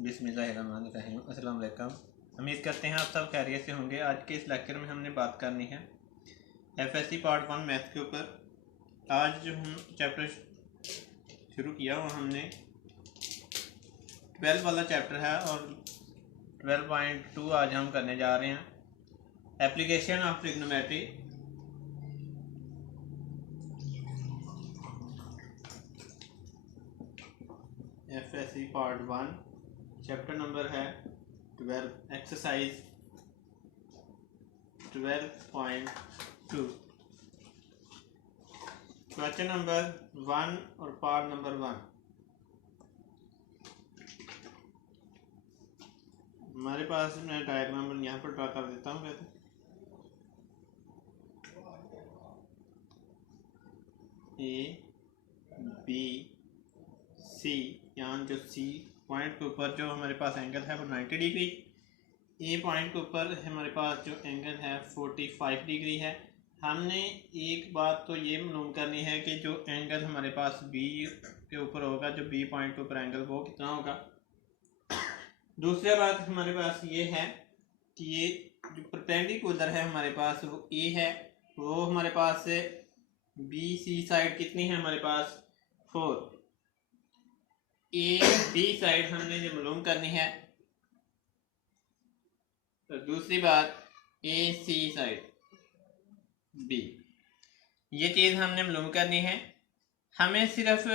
बिस्मिल्लाहिर्रहमानिर्रहीम। अस्सलाम वालेकुम। उम्मीद करते हैं आप सब खैरियत से होंगे। आज के इस लेक्चर में हमने बात करनी है एफएससी पार्ट 1 मैथ के ऊपर। आज जो हम चैप्टर शुरू किया वो हमने 12 वाला चैप्टर है और 12.2 आज हम करने जा रहे हैं। Application of trigonometry. FSc part 1 chapter number है 12, एक्सरसाइज 12.2, क्वेश्चन नंबर 1 और पार्ट नंबर 1। हमारे पास मैं डायग्राम यहाँ पर ड्रा कर देता हूँ। कहते ए बी सी, यहाँ जो सी पॉइंट के ऊपर जो हमारे पास एंगल है वो 90 डिग्री, ए पॉइंट के ऊपर हमारे पास जो एंगल है 45 डिग्री है। हमने एक बात तो ये मालूम करनी है कि जो एंगल हमारे पास बी के ऊपर होगा, जो बी पॉइंट के ऊपर एंगल वो कितना होगा। दूसरी बात हमारे पास ये है कि ये जो परपेंडिकुलर है हमारे पास वो ए है, वो हमारे पास से बी सी साइड कितनी है हमारे पास 4। ए बी साइड हमने जो मालूम करनी है। तो दूसरी बात ए सी साइड बी, ये चीज़ हमने मालूम करनी है। हमें सिर्फ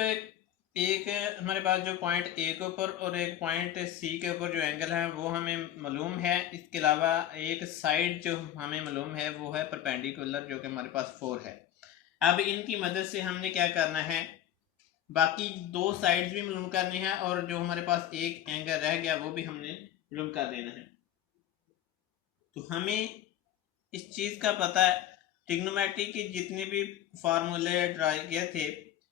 एक हमारे पास जो पॉइंट ए के ऊपर और एक पॉइंट सी के ऊपर जो एंगल है वो हमें मालूम है। इसके अलावा एक साइड जो हमें मालूम है वो है परपेंडिकुलर, जो कि हमारे पास 4 है। अब इनकी मदद से हमने क्या करना है, बाकी दो साइड्स भी मालूम करनी है और जो हमारे पास एक एंगल रह गया वो भी हमने मालूम कर देना है। तो हमें इस चीज़ का पता है, ट्रिग्नोमेट्री के जितने भी फार्मूले ड्राई किए थे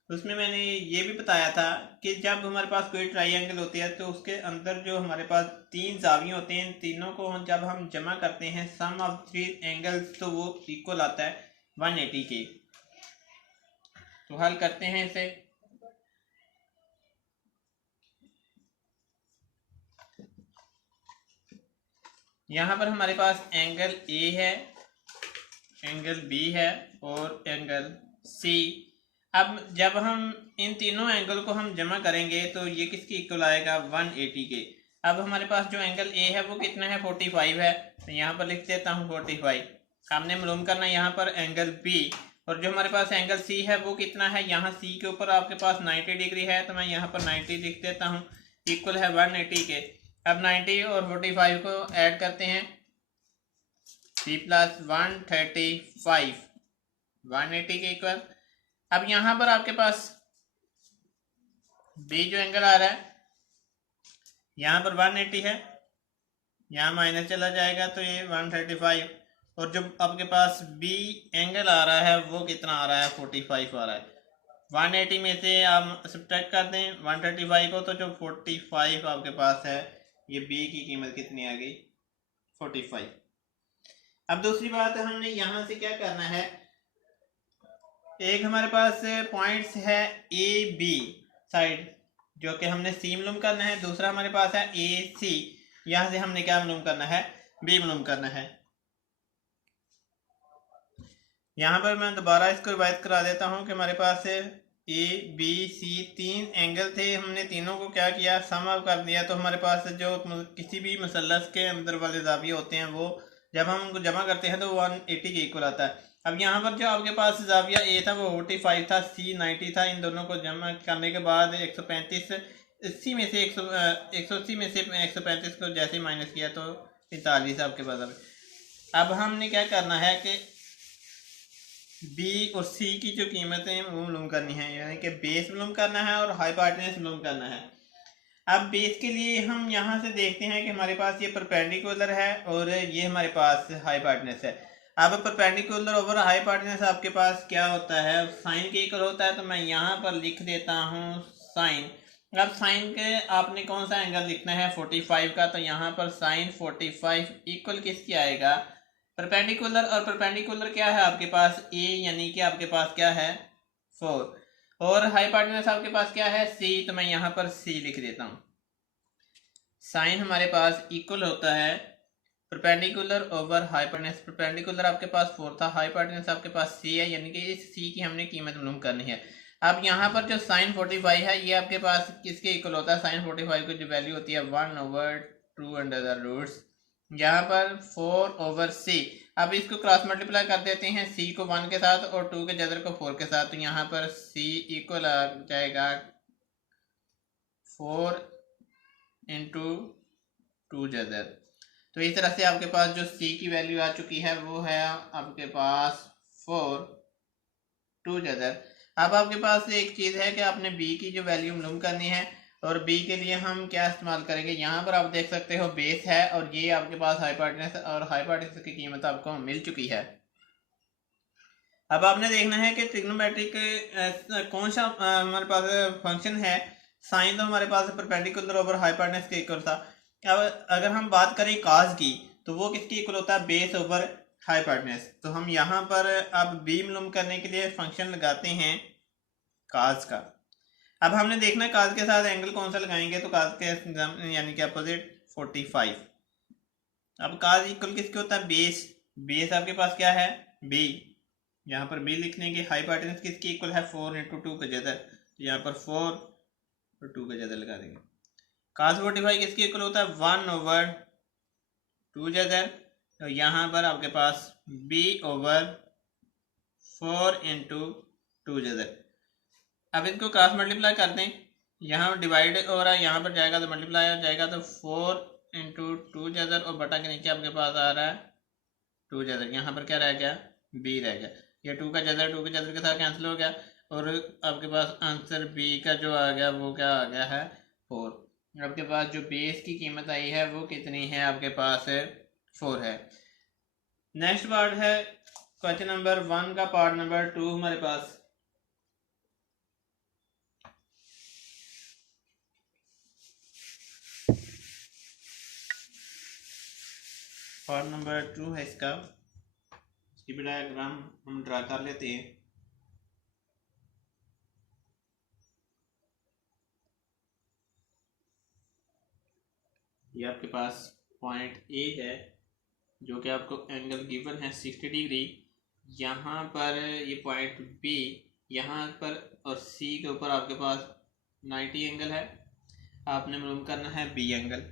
उसमें मैंने ये भी बताया था कि जब हमारे पास कोई ट्राइंगल होती है तो उसके अंदर जो हमारे पास 3 जाविये होते हैं, तीनों को जब हम जमा करते हैं सम ऑफ 3 एंगल्स तो वो इक्वल आता है 180 के। तो हल करते हैं इसे। यहाँ पर हमारे पास एंगल ए है, एंगल बी है और एंगल सी। अब जब हम इन तीनों एंगल को हम जमा करेंगे तो ये किसकी इक्वल आएगा 180 के। अब हमारे पास जो एंगल ए है वो कितना है 45 है, तो यहाँ पर लिख देता हूँ 45। हमने मालूम करना यहाँ पर एंगल बी, और जो हमारे पास एंगल सी है वो कितना है, यहाँ सी के ऊपर आपके पास 90 डिग्री है, तो मैं यहाँ पर 90 लिख देता हूँ, इक्वल है 180 के। अब 90 और 45 को ऐड करते हैं, सी प्लस 135 180 के इक्वल। अब यहाँ पर आपके पास बी जो एंगल आ रहा है यहाँ पर 180 है, यहाँ माइनस चला जाएगा तो ये 135, और जो आपके पास बी एंगल आ रहा है वो कितना आ रहा है 45 आ रहा है। 180 में से आप सब्ट्रैक्ट कर दें 135 को, तो जो 45 आपके पास है ये बी की कीमत कितनी आ गई 45। अब दूसरी बात हमने यहाँ से क्या करना है, एक हमारे पास पॉइंट्स है ए बी साइड जो कि हमने सी मालूम करना है, दूसरा हमारे पास है ए सी, यहाँ से हमने क्या मालूम करना है बी मालूम करना है। यहाँ पर मैं दोबारा इसको रिवाइज करा देता हूँ कि हमारे पास ए बी सी 3 एंगल थे, हमने तीनों को क्या किया सम अप कर दिया। तो हमारे पास जो किसी भी मुसल्लस के अंदर वाले जाविये होते हैं वो जब हम उनको जमा करते हैं तो 180 के इक्वल आता है। अब यहाँ पर जो आपके पास जाविया ए था वो 45 था, सी 90 था, इन दोनों को जमा करने के बाद 135 80 में से 180 में से 135 को जैसे माइनस किया तो 45 आपके पास। अब हमने क्या करना है कि बी और सी की जो कीमतें वो मालूम करनी है, यानी कि बेस मालूम करना है और हाइपोटेनस मालूम करना है। अब बेस के लिए हम यहाँ से देखते हैं कि हमारे पास ये परपेंडिकुलर है और ये हमारे पास हाइपोटेनस है। अब परपेंडिकुलर ओवर हाइपोटेनस आपके पास क्या होता है, साइन के इक्वल होता है, तो मैं यहाँ पर लिख देता हूँ साइन। अब साइन के आपने कौन सा एंगल लिखना है 45 का, तो यहाँ पर साइन 45 इक्वल किसकी आएगा परपेंडिकुलर, और परपेंडिकुलर क्या है आपके पास ए, यानी कि आपके पास क्या है 4, और हाइपोटेनस आपके पास क्या है सी, तो मैं यहाँ पर सी लिख देता हूँ। साइन हमारे पास इक्वल होता है परपेंडिकुलर ओवर हाइपोटेनस। परपेंडिकुलर आपके पास 4 था, हाइपोटेनस आपके पास c है, यानी कि इस c की हमने कीमत मालूम करनी है। अब यहाँ पर जो साइन 45 है ये आपके पास किसके इक्वल होता है? साइन 45 की जो वैल्यू होती है 1/2 अंडर द रूट्स, यहाँ पर 4/c। अब इसको क्रॉस मल्टीप्लाई कर देते हैं c को 1 के साथ और 2 के जदर को 4 के साथ, तो यहाँ पर c इक्वल आ जाएगा 4 इंटू 2 जदर। तो इस तरह से आपके पास जो c की वैल्यू आ चुकी है वो है आपके पास 4 2 जदर। अब आपके पास एक चीज़ है कि आपने b की जो वैल्यू मालूम करनी है, और b के लिए हम क्या इस्तेमाल करेंगे? यहाँ पर आप देख सकते हो बेस है और ये आपके पास हाइपोटेनस, और हाइपोटेनस की कीमत आपको मिल चुकी है। अब आपने देखना है कि ट्रिग्नोमेट्रिक कौन सा हमारे पास फंक्शन है। साइन तो हमारे पास परपेंडिकुलर ओवर हाइपोटेनस के इक्वल था। अब अगर हम बात करें काज की, तो वो किसके इक्वल होता है? Base over hypotenuse. तो हम यहाँ पर अब बी मालूम करने के लिए फंक्शन लगाते हैं काज का। अब हमने देखना है काज के साथ एंगल कौन सा लगाएंगे, तो काज के यानी कि अपोजिट 45। अब काज इक्वल किसके होता है? बेस। बेस आपके पास क्या है? बी। यहाँ पर बी लिखने की हाइपोटेनस किसकी इक्वल है? 4 इंटू 2 का जदर, तो यहाँ पर 4 और 2 का जदर लगा देंगे। काज 45 किसकी इक्वल होता है? 1/2 जदर, तो यहाँ पर आपके पास b/4 इंटू 2 जदर। अब इनको क्रॉस मल्टीप्लाई कर दें, यहाँ डिवाइड हो रहा है, यहाँ पर जाएगा तो मल्टीप्लाई हो जाएगा, तो 4 इंटू 2 जदर और बटा के नीचे आपके पास आ रहा है 2 जदर। यहाँ पर क्या रह गया? b रह गया। ये 2 का जदर 2 के जदर के साथ कैंसिल हो गया, और आपके पास आंसर b का जो आ गया वो क्या आ गया है? 4। आपके पास जो बेस की कीमत आई है वो कितनी है? आपके पास 4 है। नेक्स्ट पार्ट है क्वेश्चन नंबर 1 का पार्ट नंबर 2 हमारे पास। पार्ट नंबर 2 है इसका। इसकी भी डायग्राम हम ड्रा कर लेते हैं। ये आपके पास पॉइंट ए है जो कि आपको एंगल गिवन है 60 डिग्री। यहाँ पर ये पॉइंट बी, यहाँ पर और सी के ऊपर आपके पास 90 एंगल है। आपने मालूम करना है बी एंगल।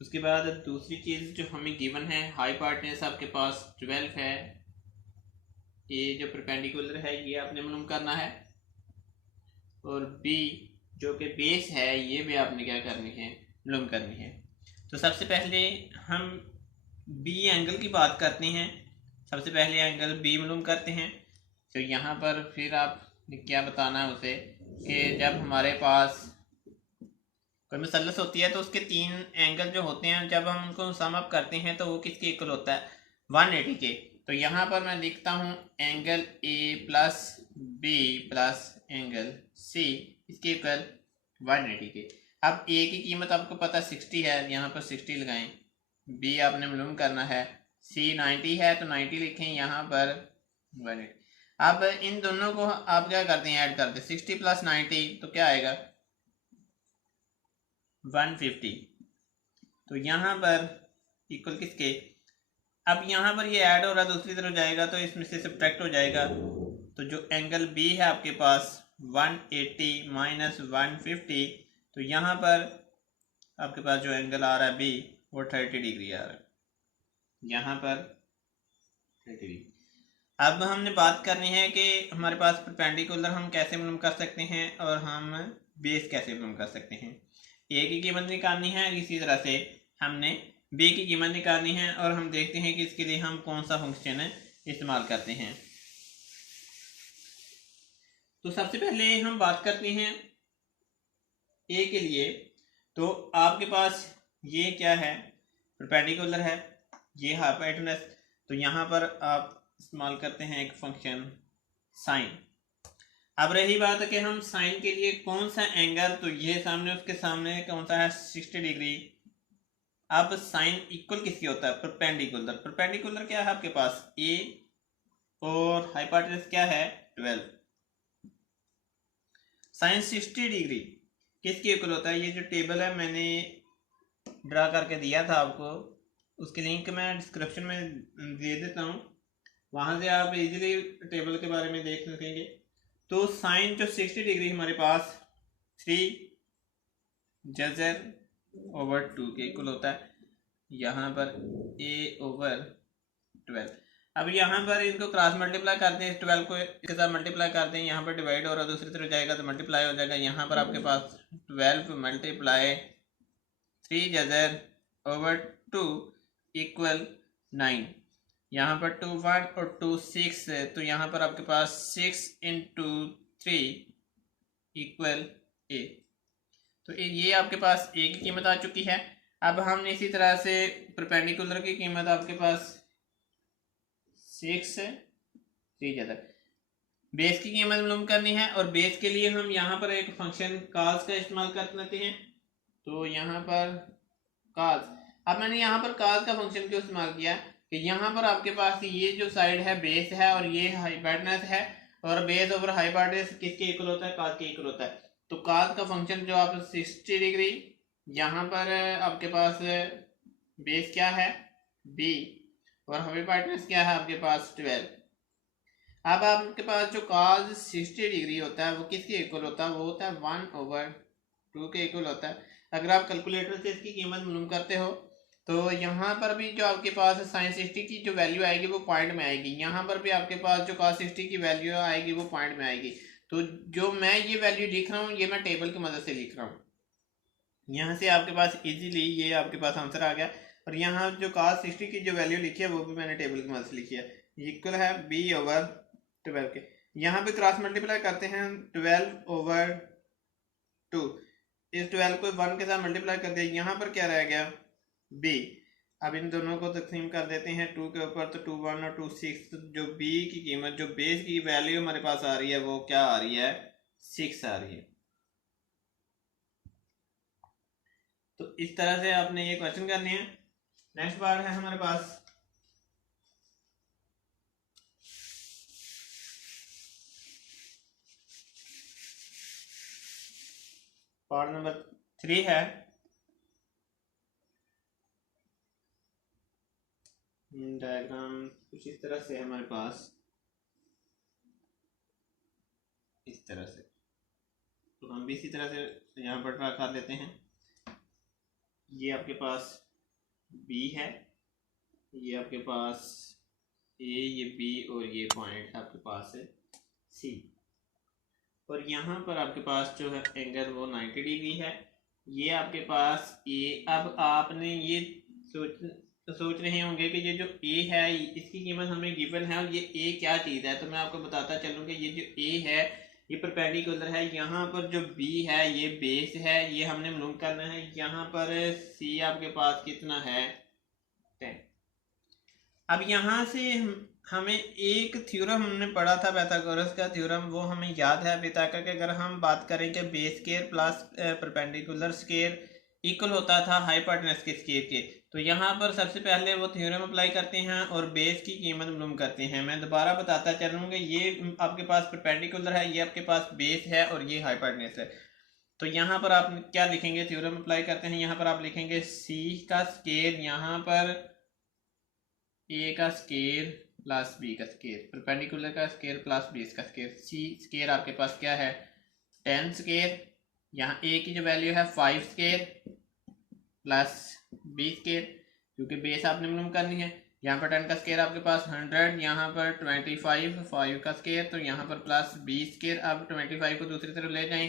उसके बाद दूसरी चीज़ जो हमें गिवन है, हाइपोटेनस आपके पास 12 है। ये जो परपेंडिकुलर है ये आपने मालूम करना है, और बी जो कि बेस है ये भी आपने क्या करनी है? मालूम करनी है। तो सबसे पहले हम बी एंगल की बात करते हैं। सबसे पहले एंगल बी मालूम करते हैं। तो यहाँ पर फिर आप क्या बताना है उसे कि जब हमारे पास कोई मसलस होती है तो उसके 3 एंगल जो होते हैं जब हम उनको सम अप करते हैं तो वो किसके इक्वल होता है? 180 के। तो यहाँ पर मैं लिखता हूँ angle A plus B plus angle C इसके इक्वल 180 के। अब ए की कीमत आपको पता 60 है, यहाँ पर 60 लगाएं। बी आपने मालूम करना है, सी 90 है तो 90 लिखें, यहाँ पर 180। अब इन दोनों को आप क्या करते हैं? ऐड करते हैं। 60 प्लस 90 तो क्या आएगा? 150। तो यहाँ पर इक्वल किसके? अब यहाँ पर ये ऐड हो रहा है, दूसरी तरफ जाएगा तो इसमें से सब्ट्रैक्ट हो जाएगा। तो जो एंगल बी है आपके पास 180 माइनस 150, तो यहाँ पर आपके पास जो एंगल आ रहा है बी वो 30 डिग्री आ रहा है, यहाँ पर 30 डिग्री। अब हमने बात करनी है कि हमारे पास परपेंडिकुलर हम कैसे मालूम कर सकते हैं और हम बेस कैसे मालूम कर सकते हैं। ए की कीमत निकालनी है, इसी तरह से हमने बी की कीमत निकालनी है, और हम देखते हैं कि इसके लिए हम कौन सा फंक्शन इस्तेमाल करते हैं। तो सबसे पहले हम बात करते हैं ए के लिए। तो आपके पास ये क्या है? परपेंडिकुलर है, ये हाइपोटेनस। तो यहाँ पर आप इस्तेमाल करते हैं एक फंक्शन साइन। अब रही बात है कि हम साइन के लिए कौन सा एंगल, तो ये सामने उसके सामने कौन सा है? 60 डिग्री। अब साइन इक्वल किसके होता है? परपेंडिकुलर। परपेंडिकुलर क्या है आपके पास? ए, और हाइपोटेनस क्या है? 12। साइन 60 डिग्री किसके इक्वल होता है? ये जो टेबल है मैंने ड्रा करके दिया था आपको, उसकी लिंक मैं डिस्क्रिप्शन में दे देता हूँ, वहाँ से आप इजीली टेबल के बारे में देख सकेंगे। तो साइन जो 60 डिग्री हमारे पास 3 जजर ओवर 2 के इक्वल होता है, यहाँ पर a ओवर 12। अब यहाँ पर इनको क्रॉस मल्टीप्लाई करते हैं, 12 को इसके साथ मल्टीप्लाई करते हैं, यहाँ पर डिवाइड हो रहा है दूसरी तरफ जाएगा तो मल्टीप्लाई हो जाएगा। यहाँ पर आपके पास 12 मल्टीप्लाई 3 जजर ओवर 2 इक्वल 9। यहाँ पर 2 1 और 2 6 है, तो यहाँ पर आपके पास 6 इंटू 3 इक्वल a। तो ये आपके पास a की कीमत आ चुकी है। अब हम इसी तरह से परपेंडिकुलर की कीमत आपके पास 6 है 3 ज़्यादा बेस की कीमत मालूम करनी है, और बेस के लिए हम यहाँ पर एक फंक्शन cos का इस्तेमाल कर लेते हैं। तो यहाँ पर cos, अब मैंने यहाँ पर cos का फंक्शन क्यों इस्तेमाल किया कि यहाँ पर आपके पास ये जो साइड है बेस है और ये हाइपोटेनस है, और बेस ओवर हाइपोटेनस किसके इक्वल होता है, cos के इक्वल होता है। तो cos का फंक्शन जो आप 60 डिग्री, यहाँ पर आपके पास बेस क्या है b और हाइपोटेनस क्या है आपके पास 12। अब आपके पास जो cos 60 डिग्री होता है वो किसके इक्वल होता है, वो होता है 1 ओवर 2 के इक्वल होता है। अगर आप कैलकुलेटर से इसकी कीमत मालूम करते हो तो यहाँ पर भी जो आपके पास साइन 60 की जो वैल्यू आएगी वो पॉइंट में आएगी, यहाँ पर भी आपके पास जो cos 60 की वैल्यू आएगी वो पॉइंट में आएगी। तो जो मैं ये वैल्यू लिख रहा हूँ ये मैं टेबल की मदद से लिख रहा हूँ, यहाँ से आपके पास इजीली ये आपके पास आंसर आ गया। और यहाँ जो cos 60 की जो वैल्यू लिखी है वो भी मैंने टेबल की मदद से लिखी है, इक्वल है b ओवर 12 के। यहाँ पे क्रॉस मल्टीप्लाई करते हैं 12 ओवर 2, इस 12 को 1 के साथ मल्टीप्लाई कर दिया, यहाँ पर क्या रह गया b। अब इन दोनों को तकसीम कर देते हैं 2 के ऊपर, तो 2 1 और 2 6, तो जो b की कीमत जो बेस की वैल्यू हमारे पास आ रही है वो क्या आ रही है 6 आ रही है। तो इस तरह से आपने ये क्वेश्चन करने हैं। नेक्स्ट पार्ट है हमारे पास पार्ट नंबर 3 है डायग्राम कुछ इस तरह से है हमारे पास, इस तरह से। तो हम भी इसी तरह से यहाँ पर ड्रा कर लेते हैं। ये आपके पास b है, ये आपके पास a, ये b और ये पॉइंट आपके पास है c, और यहाँ पर आपके पास जो है एंगल वो 90 डिग्री है। ये आपके पास a। अब आपने ये सोच रहे होंगे कि ये जो a है इसकी कीमत हमें गिवन है और ये a क्या चीज़ है, तो मैं आपको बताता चलूँ कि ये जो a है ये परपेंडिकुलर है, यहाँ पर जो b है ये बेस है, ये हमने मालूम करना है। यहाँ पर c आपके पास कितना है 10। अब यहाँ से हमें एक थ्योरम हमने पढ़ा था पाइथागोरस का थ्योरम, वो हमें याद है अभी तक कि अगर हम बात करें कि base square plus perpendicular square equal होता था हाइपोटेनस के स्क्वायर के। तो यहाँ पर सबसे पहले वो थ्योरम अप्लाई करते हैं और बेस की कीमत मालूम करते हैं। मैं दोबारा बताता चलूँगा, ये आपके पास परपेंडिकुलर है, ये आपके पास बेस है और ये हाइपोटेनस है। तो यहाँ पर आप क्या लिखेंगे, थ्योरम अप्लाई करते हैं, यहाँ पर आप लिखेंगे c का स्क्वायर, यहाँ पर a का स्क्वायर प्लस b का स्क्वायर, परपेंडिकुलर का स्क्वायर प्लस बेस का स्क्वायर। c स्क्वायर आपके पास क्या है 10 स्क्वायर, यहाँ a की जो वैल्यू है 5 स्क्वायर प्लस b स्क्वायर, क्योंकि बेस आपने मालूम करनी है। यहाँ पर 10 का स्क्वायर आपके पास 100, यहाँ पर 25 5 का स्क्वायर, तो यहाँ पर प्लस b स्क्वायर। अब 25 को दूसरी तरफ ले जाएं,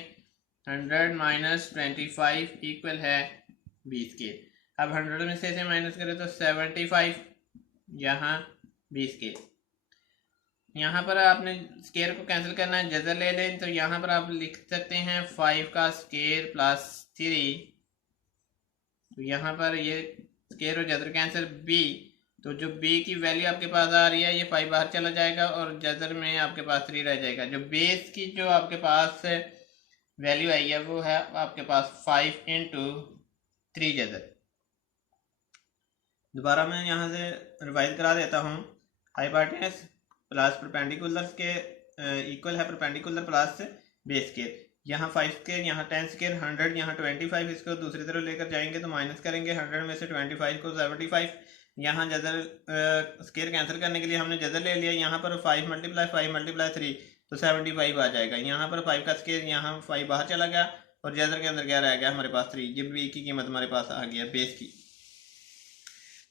100 माइनस 25 इक्वल है b स्क्वायर। अब 100 में से माइनस करें तो 75, यहाँ b स्क्वायर। यहाँ पर आपने स्क्वायर को कैंसिल करना है, जज़र ले लें, तो यहाँ पर आप लिख सकते हैं 5 का स्क्वायर प्लस 3। तो यहाँ पर ये स्क्वायर और जज़र कैंसिल b, तो जो b की वैल्यू आपके पास आ रही है ये 5 बाहर चला जाएगा और जज़र में आपके पास 3 रह जाएगा। जो बेस की जो आपके पास वैल्यू आई है वो है आपके पास 5 इंटू 3 जज़र। दोबारा मैं यहाँ से रिवाइज करा देता हूँ। हाइपोटेनस प्लस परपेंडिकुलर के इक्वल है परपेंडिकुलर प्लस बेस के। यहाँ 5 स्केयर, यहाँ 10 स्केयर, 100, यहाँ 25, इसको दूसरी तरफ लेकर जाएंगे तो माइनस करेंगे 100 में से 25 को 75। यहाँ जदर स्केयर कैंसिल करने के लिए हमने जदर ले लिया, यहाँ पर 5 × 5 × 3 तो 75 आ जाएगा। यहाँ पर 5 का स्केयर, यहाँ 5 बाहर चला गया और जदर के अंदर क्या रह गया हमारे पास 3। जब बी की कीमत हमारे पास आ गया बेस की।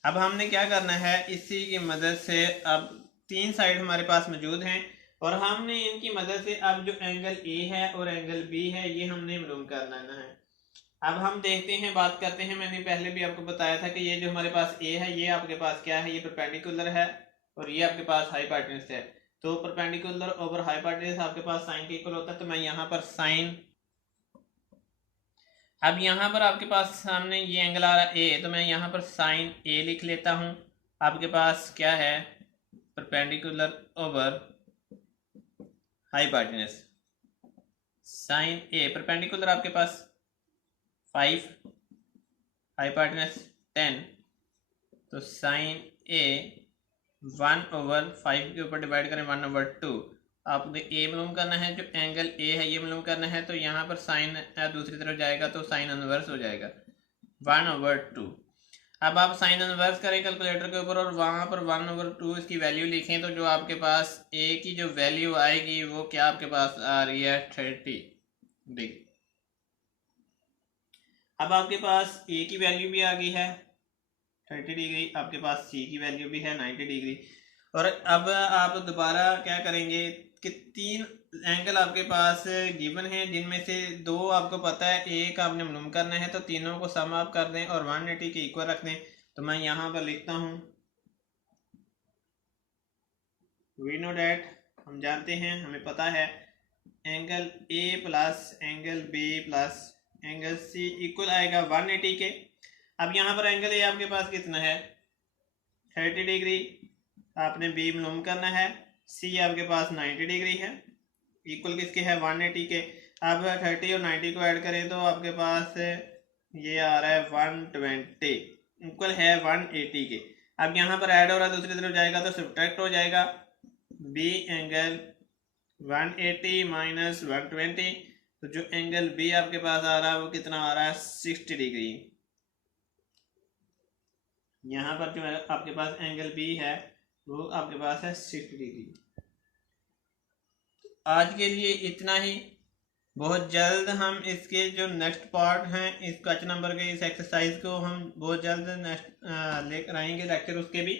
अब हमने क्या करना है, इसी की मदद से अब 3 साइड हमारे पास मौजूद हैं और हमने इनकी मदद से अब जो एंगल ए है और एंगल बी है ये हमने मालूम करना है। अब हम देखते हैं, बात करते हैं। मैंने पहले भी आपको बताया था कि ये जो हमारे पास ए है ये आपके पास क्या है, ये परपेंडिकुलर है और ये आपके पास हाइपोटेन्यूज है। तो परपेंडिकुलर ओवर हाइपोटेन्यूज आपके पास साइन के इक्वल होता है। तो मैं यहाँ पर साइन, अब यहाँ पर आपके पास सामने ये एंगल आ रहा है ए, तो मैं यहाँ पर साइन ए लिख लेता हूँ। आपके पास क्या है, परपेंडिकुलर ओवर हाइपोटेन्यूज साइन ए। परपेंडिकुलर आपके पास 5, हाइपोटेन्यूज 10, तो साइन ए 1/5 के ऊपर डिवाइड करें 1/2। आपको ए मालूम करना है, जो एंगल ए है ये मालूम करना है। तो यहाँ पर साइन दूसरी तरफ जाएगा तो साइन इनवर्स हो जाएगा 1/2। अब आप साइन इनवर्स करें कैलकुलेटर के ऊपर और वहाँ पर 1/2 इसकी वैल्यू लिखें तो जो आपके पास ए की जो वैल्यू आएगी वो क्या आपके पास आ रही है 30 डिग्री। अब आपके पास ए की वैल्यू भी आ गई है 30 डिग्री, आपके पास सी की वैल्यू भी है 90 डिग्री। और अब आप दोबारा क्या करेंगे कि 3 एंगल आपके पास गिवन है जिनमें से 2 आपको पता है, एक आपने मालूम करना है। तो तीनों को सम अप कर दें और 180 के इक्वल रख दें। तो मैं यहाँ पर लिखता हूँ वी नो डैट, हम जानते हैं, हमें पता है angle A plus angle B plus angle C equal आएगा 180 के। अब यहाँ पर एंगल ए आपके पास कितना है 30 डिग्री, आपने बी मालूम करना है, सी आपके पास 90 डिग्री है, इक्वल किसके है 180 के। अब 30 और 90 को ऐड करें तो आपके पास ये आ रहा है 120, इक्वल है 180 के। अब यहाँ पर ऐड हो रहा है, दूसरी तरफ जाएगा तो सब्ट्रैक्ट हो जाएगा। बी एंगल 180 माइनस 120, तो जो एंगल बी आपके पास आ रहा है वो कितना आ रहा है 60 डिग्री। यहाँ पर जो आपके पास एंगल बी है वो आपके पास है 60 डिग्री। आज के लिए इतना ही। बहुत जल्द हम इसके जो नेक्स्ट पार्ट हैं, इस क्वेश्चन नंबर के इस एक्सरसाइज को हम बहुत जल्द नेक्स्ट लेकर आएंगे लेक्चर उसके भी।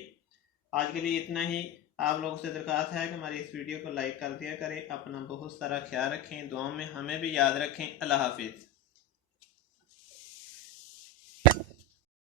आज के लिए इतना ही। आप लोगों से दरख्वास्त है कि हमारी इस वीडियो को लाइक कर दिया करें। अपना बहुत सारा ख्याल रखें, दुआओं में हमें भी याद रखें। अल्लाह हाफिज़।